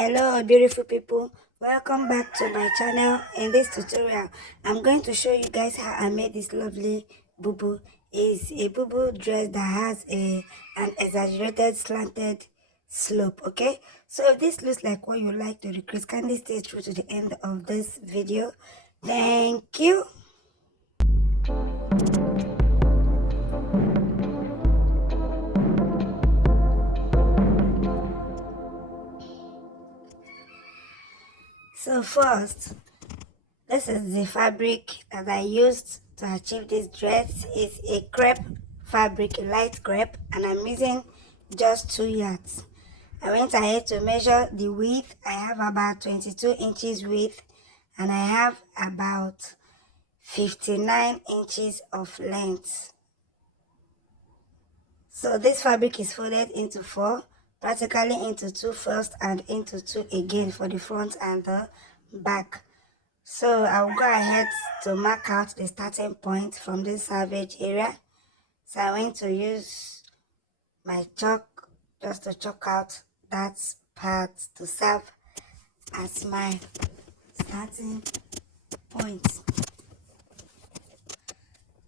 Hello beautiful people, welcome back to my channel. In this tutorial I'm going to show you guys how I made this lovely bubu. It's a bubu dress that has an exaggerated slanted slope. Okay, so if this looks like what you like to recreate, kindly stay through to the end of this video. Thank you. So first, this is the fabric that I used to achieve this dress. It's a crepe fabric, a light crepe, and I'm using just 2 yards. I went ahead to measure the width. I have about 22 inches width and I have about 59 inches of length. So this fabric is folded into 4, practically into 2 first and into 2 again for the front and the back. So I'll go ahead to mark out the starting point from this salvage area. So I'm going to use my chalk just to chalk out that part to serve as my starting point.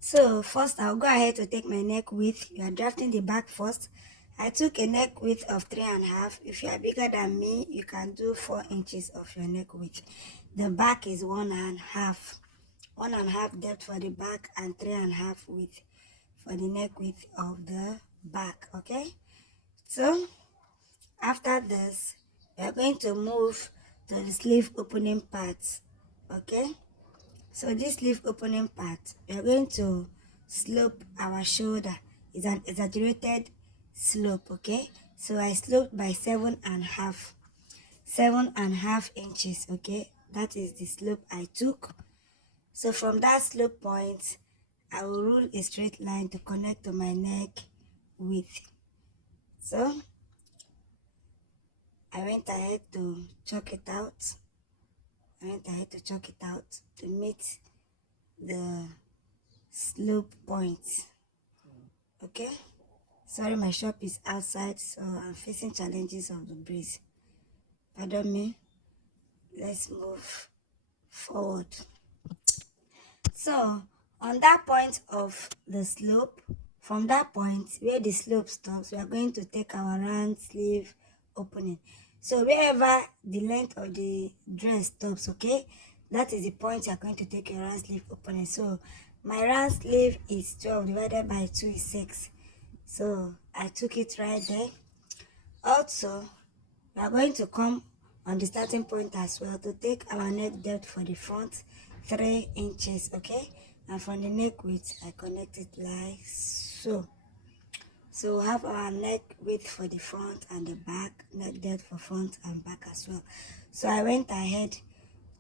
So first I'll go ahead to take my neck width. You are drafting the back first. I took a neck width of 3.5. If you are bigger than me, you can do 4 inches of your neck width. The back is 1.5. 1.5 depth for the back and 3.5 width for the neck width of the back. Okay, so after this we are going to move to the sleeve opening part. Okay, so this sleeve opening part, we are going to slope our shoulder. It's an exaggerated slope. Okay, so I sloped by 7.5 inches. Okay, that is the slope I took. So from that slope point, I will rule a straight line to connect to my neck width. So I went ahead to chalk it out. To meet the slope point. Okay. Sorry, my shop is outside, so I'm facing challenges of the breeze. Pardon me. Let's move forward. So on that point of the slope, from that point where the slope stops, we are going to take our round sleeve opening. So wherever the length of the dress stops, okay, that is the point you are going to take your round sleeve opening. So my round sleeve is 12 divided by 2 is 6. So I took it right there. Also, we are going to come on the starting point as well to take our neck depth for the front 3 inches. Okay, and from the neck width I connect it like so. So we have our neck width for the front and the back, neck depth for front and back as well. So I went ahead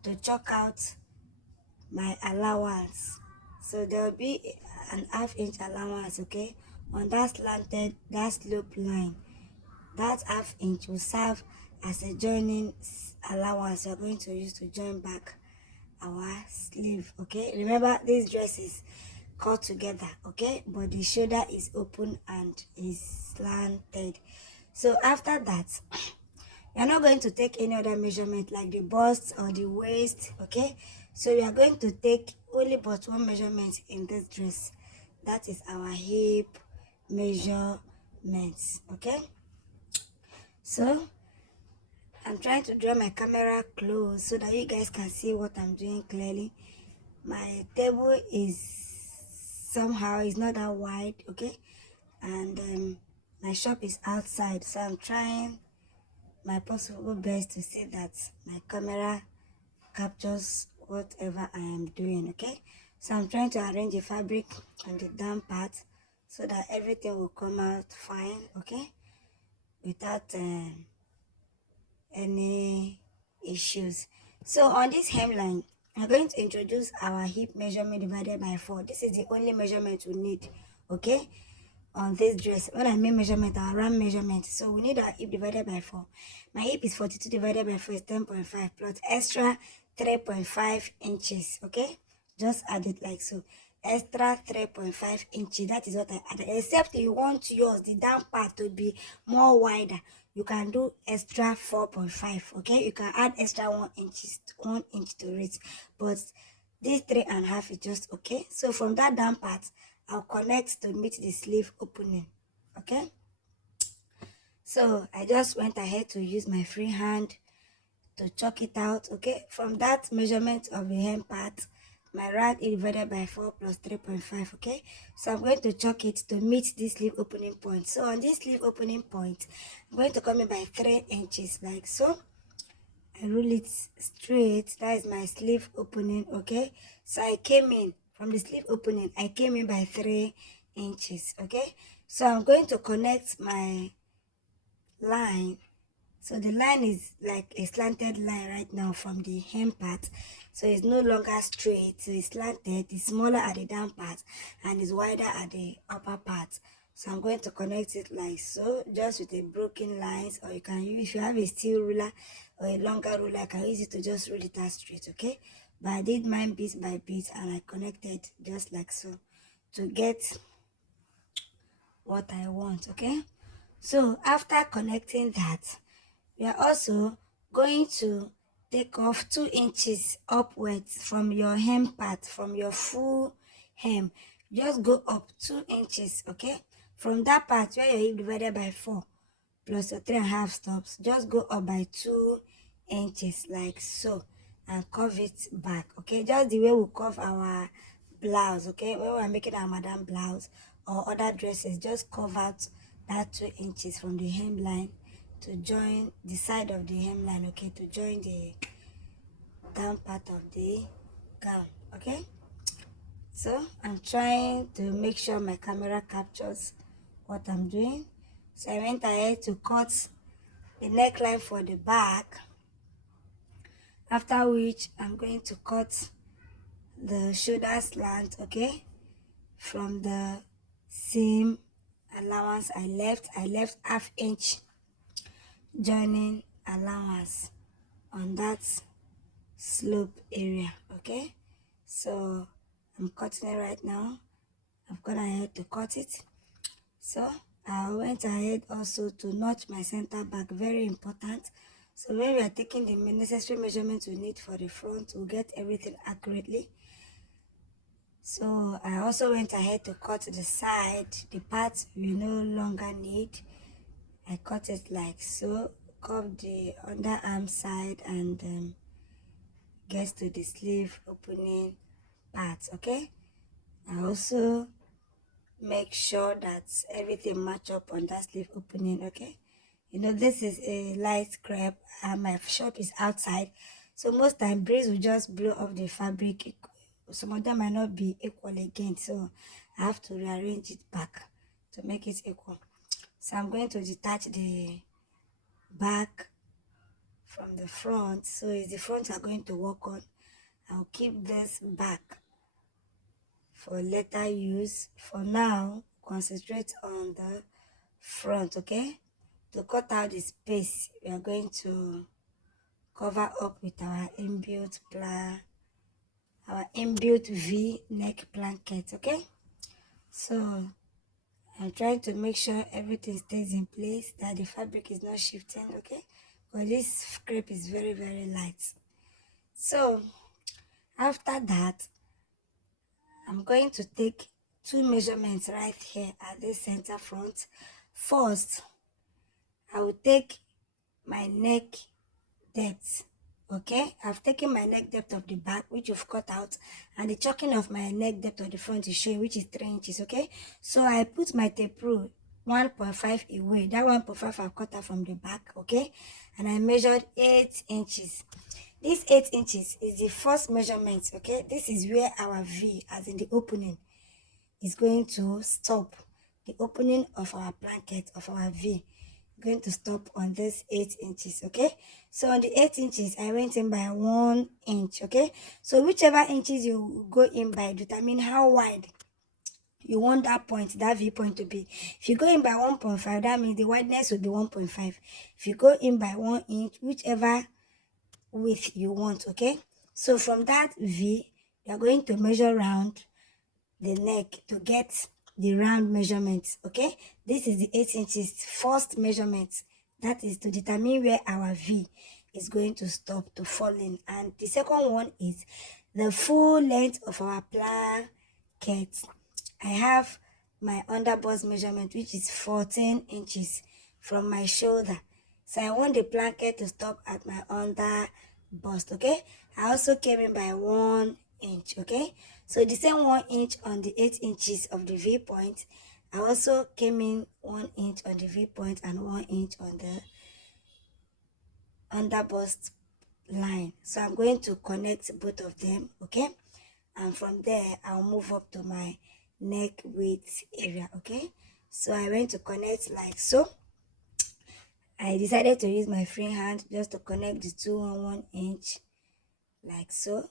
to chalk out my allowance. So there will be an ½ inch allowance. Okay, on that slanted, that slope line. That ½ inch will serve as a joining allowance you're going to use to join back our sleeve. Okay, remember this dress is cut together, okay, but the shoulder is open and is slanted. So after that, you're not going to take any other measurement like the bust or the waist. Okay, so we are going to take only but one measurement in this dress. That is our hip measurements. Okay, so I'm trying to draw my camera close so that you guys can see what I'm doing clearly. My table is somehow is not that wide. Okay, and my shop is outside, so I'm trying my possible best to see that my camera captures whatever I am doing. Okay, so I'm trying to arrange the fabric on the down part so that everything will come out fine. Okay, without any issues. So on this hemline, I'm going to introduce our hip measurement divided by 4. This is the only measurement we need. Okay, on this dress, when I mean measurement, our round measurement, so we need our hip divided by 4. My hip is 42 divided by 4 is 10.5 plus extra 3.5 inches. Okay, just add it like so, extra 3.5 inches. That is what I added, except you want yours, the down part, to be more wider. you can do extra 4.5. Okay, you can add extra 1 inch to it, but this 3.5 is just okay. So from that down part, I'll connect to meet the sleeve opening. Okay, so I just went ahead to use my free hand to chalk it out. Okay, from that measurement of the hem part, my rad is divided by 4 plus 3.5. Okay, so I'm going to chalk it to meet this sleeve opening point. So on this sleeve opening point, I'm going to come in by 3 inches like so. I rule it straight. That is my sleeve opening. Okay, so I came in from the sleeve opening, I came in by 3 inches. Okay, so I'm going to connect my line. So the line is like a slanted line right now from the hem part. So it's no longer straight, so it's slanted. It's smaller at the down part and it's wider at the upper part. So I'm going to connect it like so, just with a broken lines, or you can use, if you have a steel ruler or a longer ruler, I can use it to just roll it out straight. Okay, but I did mine bit by bit and I connected just like so to get what I want. Okay, so after connecting that, we are also going to take off 2 inches upwards from your hem part, from your full hem. Just go up 2 inches. Okay, from that part where your hip divided by 4 plus your 3.5 stops, just go up by 2 inches like so and curve it back. Okay, just the way we curve our blouse. Okay, when we're making our madam blouse or other dresses, just curve out that 2 inches from the hemline to join the side of the hemline. Okay, to join the down part of the gown. Okay, so I'm trying to make sure my camera captures what I'm doing. So I went ahead to cut the neckline for the back, after which I'm going to cut the shoulder slant. Okay, from the seam allowance I left 1/2 inch joining allowance on that slope area. Okay, so I'm cutting it right now. I've gone ahead to cut it. So I went ahead also to notch my center back, very important. So when we are taking the necessary measurements we need for the front, we'll get everything accurately. So I also went ahead to cut the side, the parts we no longer need. I cut it like so, curve the underarm side and gets to the sleeve opening part. Okay, I also make sure that everything match up on that sleeve opening. Okay, you know, this is a light crepe and my shop is outside, so most time breeze will just blow off the fabric. Some of them might not be equal again, so I have to rearrange it back to make it equal. So I'm going to detach the back from the front. So it's the front I'm going to work on. I'll keep this back for later use. For now, concentrate on the front. Okay, to cut out the space, we are going to cover up with our inbuilt V neck blanket. Okay, so I'm trying to make sure everything stays in place, that the fabric is not shifting. Okay, but this crepe is very, very light. So after that, I'm going to take 2 measurements right here at the center front. First, I will take my neck depth. Okay, I've taken my neck depth of the back, which you've cut out, and the chalking of my neck depth of the front is showing, which is 3 inches. Okay, so I put my tape rule 1.5 away. That 1.5 I've cut out from the back. Okay, and I measured 8 inches. This 8 inches is the first measurement. Okay, this is where our V, as in the opening, is going to stop. The opening of our blanket, of our V, going to stop on this 8 inches. Okay, so on the 8 inches I went in by 1 inch. Okay, so whichever inches you go in by determine how wide you want that point, that V point to be. If you go in by 1.5, that means the wideness will be 1.5. If you go in by 1 inch, whichever width you want. Okay, so from that V, you are going to measure round the neck to get the round measurement. Okay, this is the 8 inches first measurement. That is to determine where our V is going to stop to fall in. And the second one is the full length of our blanket. I have my underbust measurement, which is 14 inches from my shoulder. So I want the blanket to stop at my under bust, okay? I also came in by 1 inch, okay? So the same 1 inch on the 8 inches of the V point. I also came in 1 inch on the V point and 1 inch on the under bust line. So I'm going to connect both of them, okay? And from there, I'll move up to my neck width area, okay? So I went to connect like so. I decided to use my free hand just to connect the two on 1 inch like so.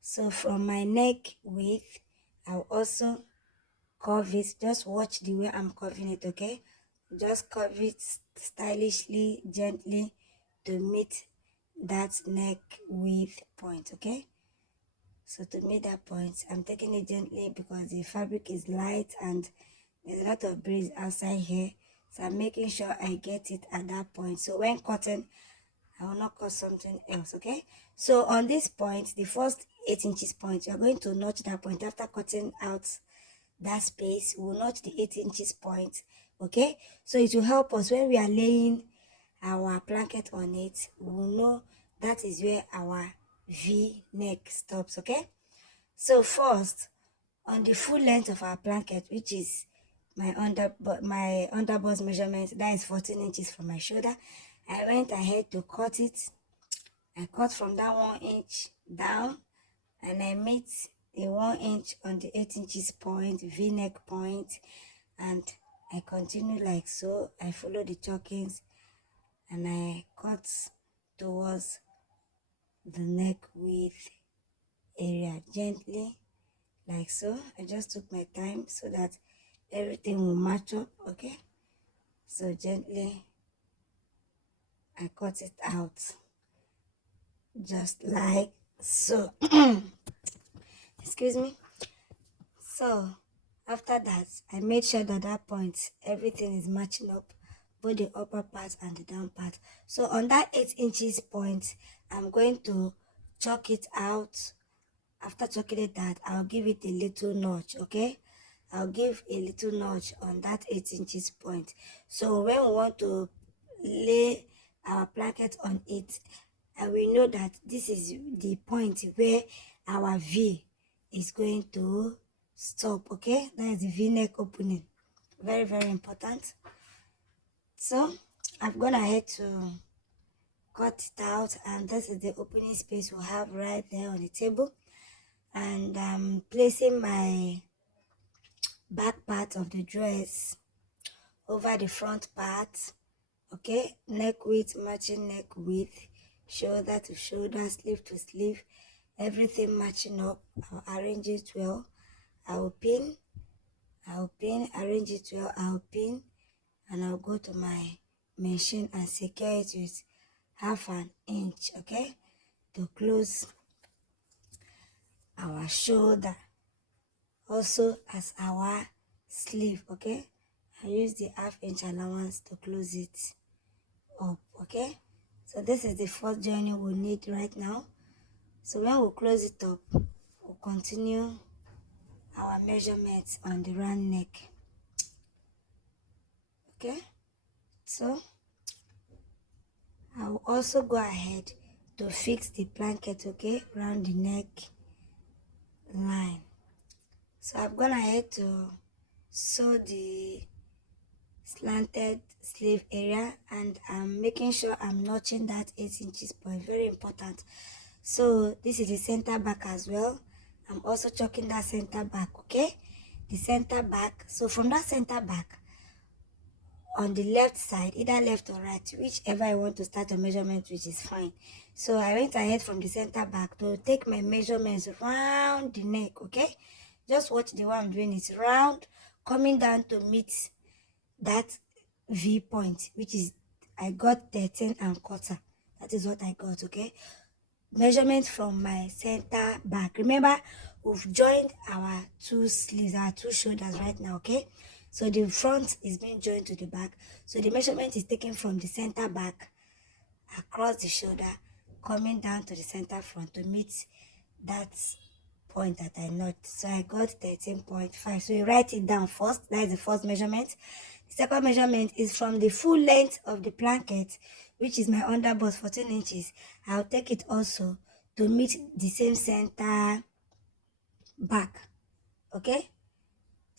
So from my neck width, I'll also curve it. Just watch the way I'm curving it, okay? Just curve it stylishly, gently to meet that neck width point, okay? So to meet that point, I'm taking it gently because the fabric is light and there's a lot of breeze outside here. So I'm making sure I get it at that point. So when cutting, I will not cut something else, okay? So on this point, the first 8 inches point, you're going to notch that point. After cutting out that space, we'll notch the 8 inches point, okay? So it will help us when we are laying our blanket on it. We'll know that is where our V neck stops, okay? So first, on the full length of our blanket, which is my underbust measurement, that is 14 inches from my shoulder, I went ahead to cut it. I cut from that 1 inch down, and I made the 1 inch on the 8 inches point, V-neck point, and I continue like so. I follow the chalkings and I cut towards the neck width area gently like so. I just took my time so that everything will match up, okay? So gently I cut it out just like so. Excuse me. So after that, I made sure that that point everything is matching up, both the upper part and the down part. So on that 8 inches point, I'm going to chalk it out. After chalking it out, I'll give it a little notch, okay? I'll give a little notch on that 8 inches point. So when we want to lay our blanket on it, and we know that this is the point where our V is going to stop, okay? That is the V-neck opening. Very, very important. So I've gone ahead to cut it out, and this is the opening space we'll have right there on the table. And I'm placing my back part of the dress over the front part, okay? Neck width matching neck width, shoulder to shoulder, sleeve to sleeve, everything matching up. I'll arrange it well. I'll pin, arrange it well, I'll pin, and I'll go to my machine and secure it with 1/2 inch, okay, to close our shoulder, also as our sleeve, okay? I use the 1/2 inch allowance to close it up, okay? So this is the first joining we'll need right now. So when we close it up, we'll continue our measurements on the round neck, okay? So I'll also go ahead to fix the blanket, okay, around the neck line. So I've gone ahead to sew the slanted sleeve area, and I'm making sure I'm notching that 8 inches point. Very important. So this is the center back as well. I'm also chalking that center back, okay? The center back. So from that center back, on the left side, either left or right, whichever I want to start a measurement, which is fine. So I went ahead from the center back to take my measurements around the neck, okay? Just watch the way I'm doing it. Round, coming down to meet that V point, which is, I got 13 1/4. That is what I got, okay? Measurement from my center back. Remember, we've joined our two sleeves, our two shoulders right now, okay? So the front is being joined to the back. So the measurement is taken from the center back across the shoulder, coming down to the center front to meet that point that I noted. So I got 13.5. So you write it down first. That is the first measurement. The second measurement is from the full length of the blanket, which is my underbust 14 inches. I'll take it also to meet the same center back. Okay?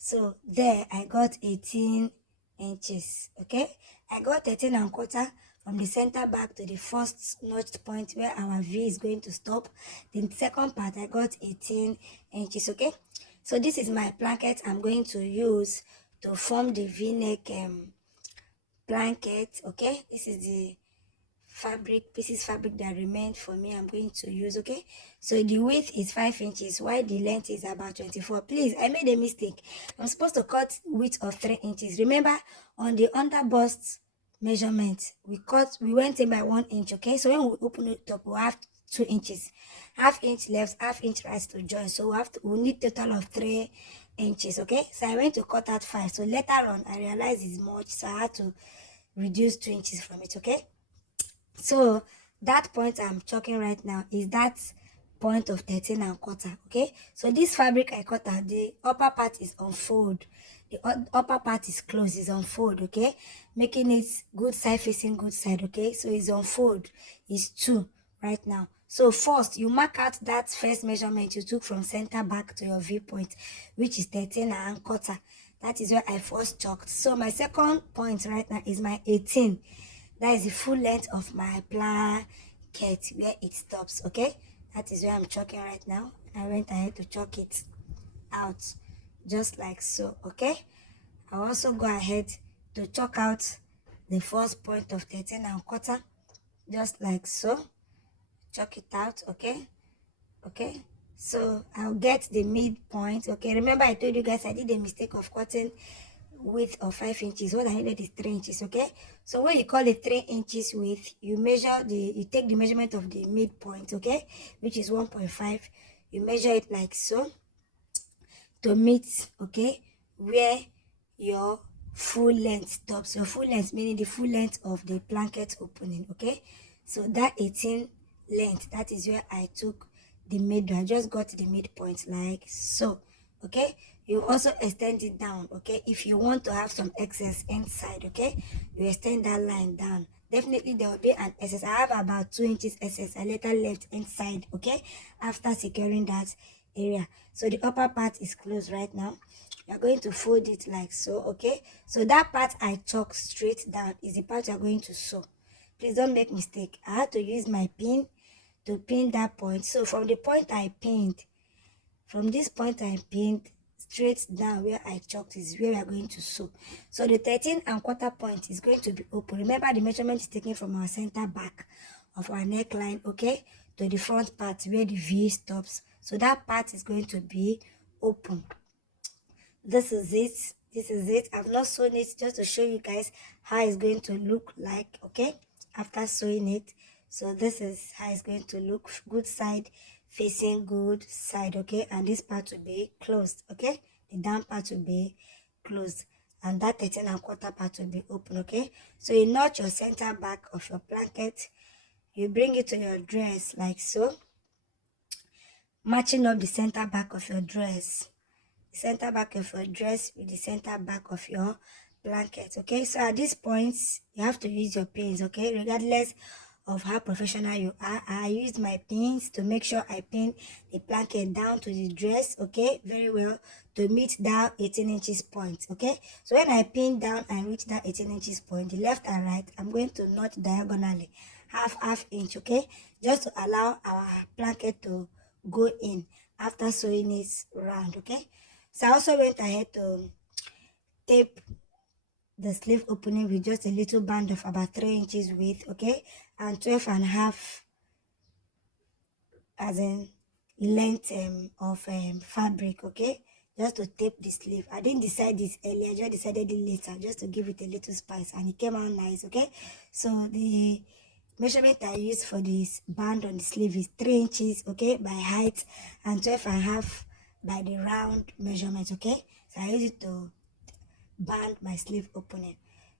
So there I got 18 inches. Okay? I got 13 and quarter from the center back to the first notched point where our V is going to stop. The second part I got 18 inches. Okay? So this is my blanket I'm going to use to form the V-neck blanket. Okay? This is the fabric that remained for me I'm going to use. Okay, so the width is 5 inches while the length is about 24. Please, I made a mistake. I'm supposed to cut width of 3 inches. Remember, on the underbust measurement we went in by 1 inch. Okay, so when we open it up we have 2 inches, half inch left, half inch right to join. So we need total of 3 inches. Okay, so I went to cut out 5. So later on I realized it's much, so I had to reduce 2 inches from it. Okay, so that point I'm talking right now is that point of 13 and quarter. Okay, so this fabric I cut out, the upper part is unfold, the upper part is closed, is unfold. Okay, making it good side facing good side. Okay, so it's unfold is 2 right now. So first you mark out that first measurement you took from center back to your V point, which is 13 and quarter. That is where I first chalked. So my second point right now is my 18. That is the full length of my blanket where it stops. Okay, that is where I'm chalking right now. I went ahead to chalk it out just like so. Okay, I'll also go ahead to chalk out the first point of 13 and quarter just like so. Chalk it out. Okay, so I'll get the midpoint. Okay, remember I told you guys I did a mistake of cutting width of 5 inches. What I needed is 3 inches. Okay, so when you call it 3 inches width, you take the measurement of the midpoint, okay, which is 1.5. You measure it like so to meet, okay, where your full length stops. Your full length meaning the full length of the blanket opening. Okay, so that 18 length, that is where I took the middle. I just got the midpoint like so. Okay, you also extend it down. Okay, if you want to have some excess inside, okay, you extend that line down. Definitely there will be an excess. I have about 2 inches excess I later left inside. Okay, after securing that area. So the upper part is closed right now. You're going to fold it like so. Okay, so that part I chalk straight down is the part you're going to sew. Please don't make mistake. I had to use my pin to pin that point. So from the point I pinned, from this point I pinned straight down where I chalked is where we are going to sew. So the 13 and quarter point is going to be open. Remember the measurement is taken from our center back of our neckline, okay, to the front part where the V stops. So that part is going to be open. This is it. I've not sewn it just to show you guys how it's going to look like, okay, after sewing it. So this is how it's going to look. Good side facing good side. Okay, and this part will be closed. Okay, the down part will be closed and that 13 and quarter part will be open. Okay, so you notch your center back of your blanket, you bring it to your dress like so, matching up the center back of your dress, center back of your dress with the center back of your blanket. Okay, so at this point you have to use your pins. Okay, regardless of how professional you are, I used my pins to make sure I pin the blanket down to the dress, okay, very well, to meet that 18 inches point. Okay, so when I pin down and reach that 18 inches point, the left and right, I'm going to notch diagonally half inch. Okay, just to allow our blanket to go in after sewing it round. Okay, so I also went ahead to tape the sleeve opening with just a little band of about 3 inches width, okay, and 12 and a half as in length of fabric, okay, just to tape the sleeve. I didn't decide this earlier, I just decided it later just to give it a little spice, and it came out nice. Okay, so the measurement I used for this band on the sleeve is 3 inches, okay, by height, and 12 and a half by the round measurement. Okay, so I use it to band my sleeve opening.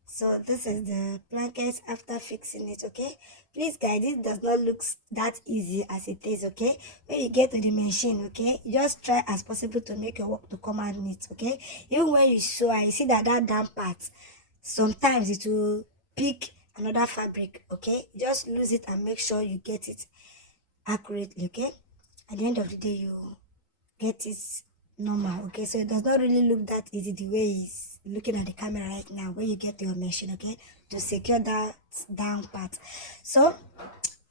So this is the blanket after fixing it. Okay, please guys, this does not look that easy as it is. Okay, when you get to the machine, okay, just try as possible to make your work to come out neat. Okay, even when you sew and you see that damp part, sometimes it will pick another fabric. Okay, just lose it and make sure you get it accurately. Okay, at the end of the day you get it normal. Okay, so it does not really look that easy the way it's looking at the camera right now when you get your machine. Okay, to secure that down part. So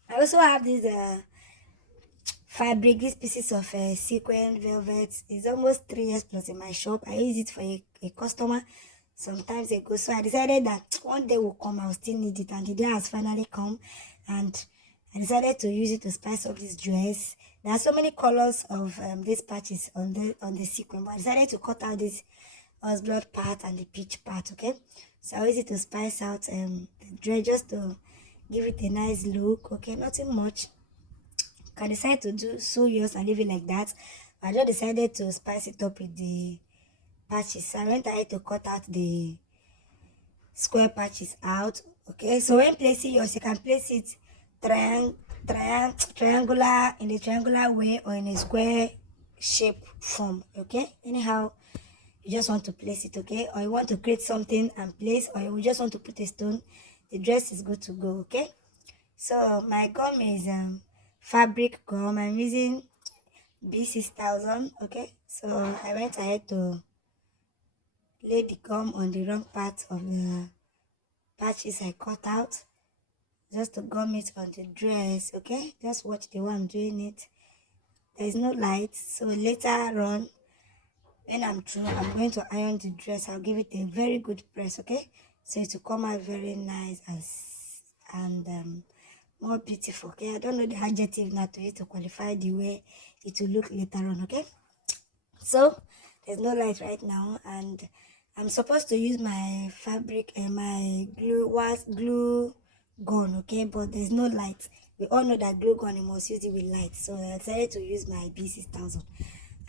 I also have this fabric, these pieces of sequin velvet. Is almost 3 years plus in my shop. I use it for a customer sometimes ago, so I decided that one day will come, I'll still need it, and the day has finally come, and I decided to use it to spice up this dress. There are so many colors of these patches on the sequin, but I decided to cut out this blood part and the peach part. Okay, so I use it to spice out the dress, just to give it a nice look. Okay, nothing much. I decided to do sew yours and leave it like that. I just decided to spice it up with the patches. So I went ahead to cut out the square patches out. Okay, so when placing yours, you can place it triangular, in a triangular way, or in a square shape form. Okay, anyhow you just want to place it. Okay, or you want to create something and place, or you just want to put a stone, the dress is good to go. Okay, so my gum is fabric gum. I'm using B6000. Okay, so I went ahead to lay the gum on the wrong part of the patches I cut out, just to gum it on the dress. Okay, just watch the way I'm doing it. There is no light, so later on when I'm through, I'm going to iron the dress. I'll give it a very good press. Okay, so it will come out very nice and more beautiful. Okay, I don't know the adjective now to use to qualify the way it will look later on. Okay, so there's no light right now, and I'm supposed to use my fabric and my glue gun. Okay, but there's no light. We all know that glue gun, you must use it with light, so I decided to use my B6000,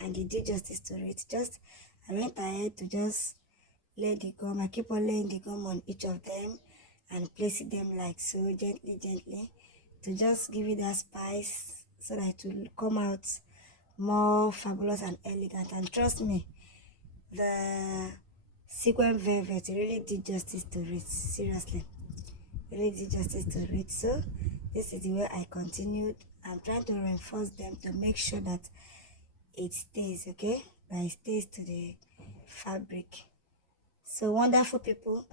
and it did justice to it. Just I went ahead to just lay the gum. I keep on laying the gum on each of them and placing them like so, gently, to just give it that spice so that it will come out more fabulous and elegant. And trust me, the sequin velvet really did justice to it. Seriously, really did justice to it. So this is the way I continued. I'm trying to reinforce them to make sure that it stays. Okay, that it stays to the fabric. So wonderful people,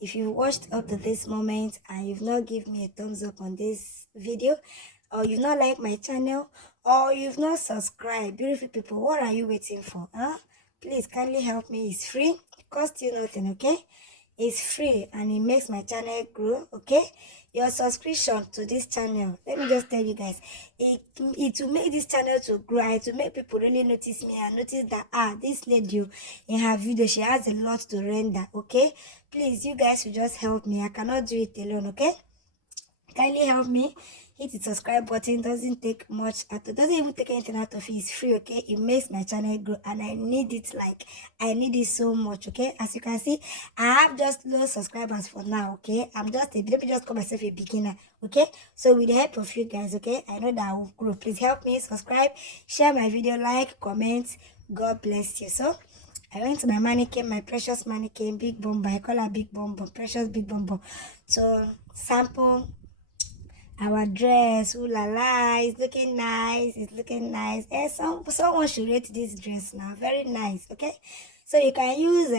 if you've watched up to this moment and you've not given me a thumbs up on this video, or you've not liked my channel, or you've not subscribed, beautiful people, what are you waiting for? Please kindly help me. It's free, it costs you nothing. Okay, it's free and it makes my channel grow. Okay, your subscription to this channel, let me just tell you guys, it will make this channel to grow. It will make people really notice me and notice that this lady, in her video, she has a lot to render. Okay, please, you guys should just help me. I cannot do it alone. Okay, kindly help me. Hit the subscribe button. Doesn't take much out of, doesn't even take anything out of it. It's free. Okay, it makes my channel grow and I need it, like I need it so much. Okay, as you can see, I have just low subscribers for now. Okay, let me just call myself a beginner. Okay, so with the help of you guys, okay, I know that I will grow. Please help me, subscribe, share my video, like, comment. God bless you. So I went to my mannequin, my precious mannequin, Big Bomber. I call her Big Bomber, precious Big Bomber, to sample our dress. Ooh la la, it's looking nice, it's looking nice. Someone should rate this dress now. Very nice. Okay, so you can use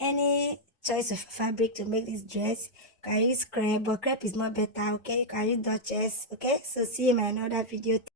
any choice of fabric to make this dress. You can use crepe, but crepe is more better. Okay, you can use Duchess. Okay, so see you in my another video.